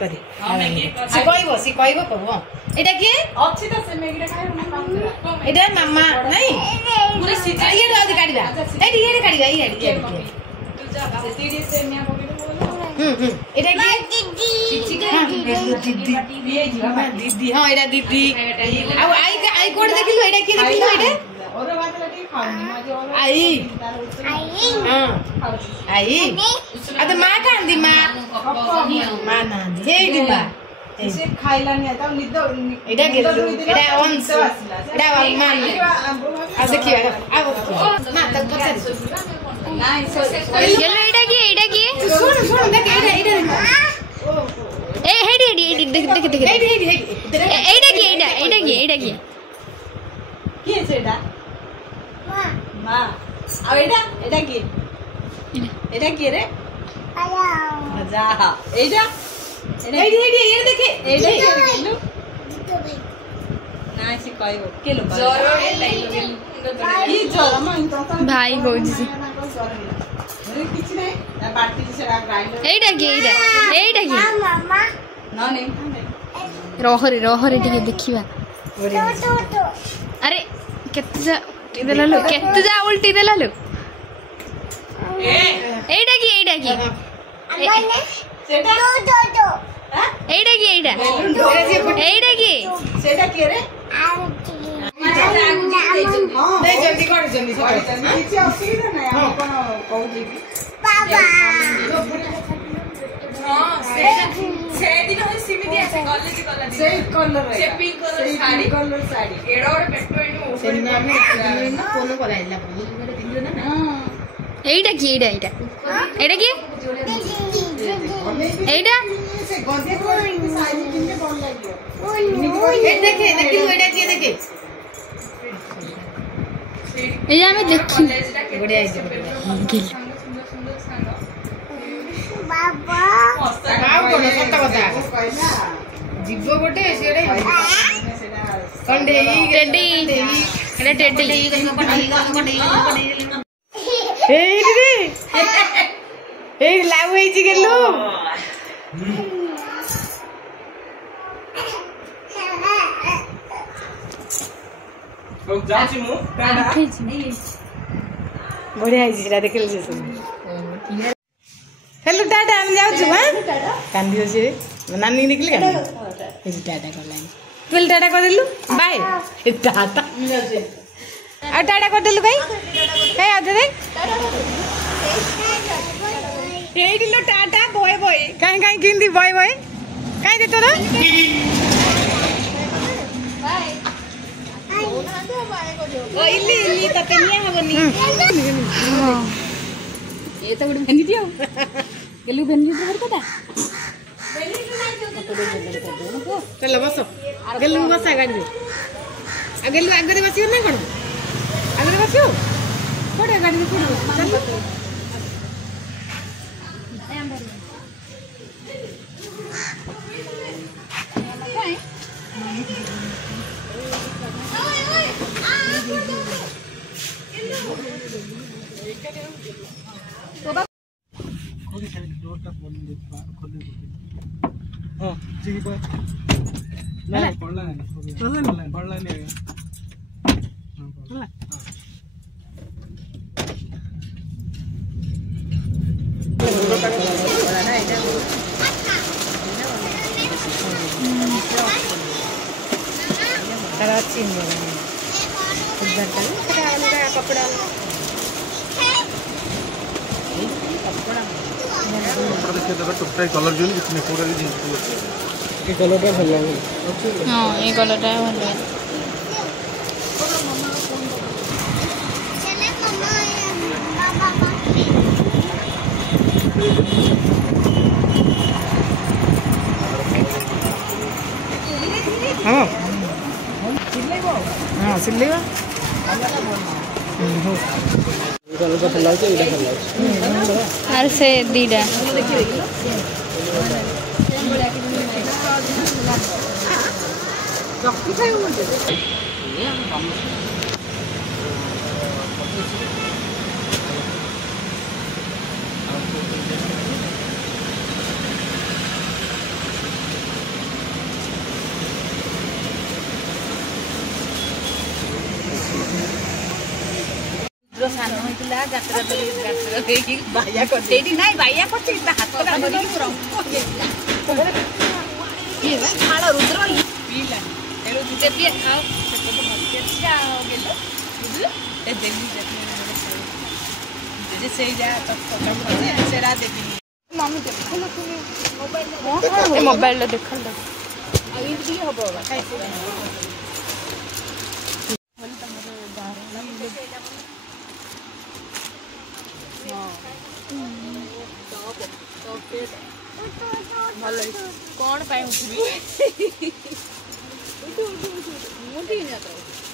ତରକାରୀ ସେ କହିବ କହୁ ଏଇଟା କିଏ ଅଛି ତ ସେ ମ୍ୟାଗିଟା ଖାଇବ ଏଇଟା ମାମା ନାଇଁ ପୁରା ସିଝା ଇଏ ଆଉ କାଢିବା ଏଇଠି ଇଏ କାଢିବା ଇଏ ଏଇଟା दीदी हाँ एटा दीदी अब आई कोड देखिलु एटा की देखिलु एटा ओरो बात लटी खाउनी आई हां आई अद मा कांदी मा ना दी हे दिबा से खाइलानी आता निद एटा गेलु एटा अंश एटा मान आ देखिए आ ना तक पछे येलो एटा की सुन सुन देख एटा ए हेडी देख एटा की की सेटा मां आ एटा की रे आया जा एटा एडी ये देखे एटा की गेलु ना से कहबो केलो जोर लाइलो की जोर म भाई बोजी किछ नै बाटी सेरा ग्राइंडर एटा की मामा ना नहीं रोहरे टिके देखिबा अरे केते जा उल्टी देलालो एटा की सेटा एटा की सेटा के रे दे जल्दी कर जल्दी किछ असुविधा नै हम कोन कहू जी बाबा हां से दिन हो सिमिति आसे कॉलेज से कलर से पिंक कलर साड़ी एडो पेटो इनु से ना में फोन कराइला बोले पिंजो ना हां एटा की एटा से गदे को साड़ी किने बोल लागियो ए देखे एटा की ए हमें देखि बढ़िया है बाबा आउ कोन सत्ता बता जीवो गोटे सेडे कंडेई टेडी एटा टेडी ए लाउ हेची गेलु ओ जाची मु बढ़िया है जीरा देखल जे सब हेलो टाटा हम जाऊ छु हां कांदियो से नानी निकली कांदी ए टाटा कर लाइन तू टाटा कर देलु बाय ए टाटा आ टाटा कर देलु काई काई आ दे ए दिलो टाटा बॉय काई किंदी बॉय काई दे तोरा बाय ओ इल्ली ततनिया हबनी ये तो गुड भेंडी दियो गेलु भेंडी तो करता चल बसो गेलु बसा गाड़ी आ गेलु आगे बसियो ना कोन आगे बसियो कोडे गाड़ी कोडे चल हां ठीक है ना पढ़ला नहीं हां कराची में उधर कपड़ा कलर जो कितने पूरा ये कलर का भल लगे हां ये कलर का भल लगे चले मम्मा हां हां सिलेबा कलर का भल लगे इडा भल लगे आर से दीडा ଆସିଲା ଯାତ୍ରା ଦେଇକି ବାଇଆ କରିଦେଇଠି ନାଇଁ ବାଇଆ କରିଛି ହାତଟା ଧରିକି ଛାଳ ରୁଦ୍ର ପିଇଲା ତେଣୁ ଦୁଟେ ପିଏ ଖାଅ ସେପଟେ ମରିଛି ଆଉ ଗେଲ ବୁଝିଲ ଏ ଦେଲି ଯେ ସେଇ ଯା ସେରା ଦେବିନି ମମି ଦେବି ମୋବାଇଲ ଦେଖ ଆଉ ଏମିତି ଟିକେ ହବ ଭଲ କଣ ପାଇଁ ଉଠିବି ମୁଁ ଟିକେ ଭିତରୁ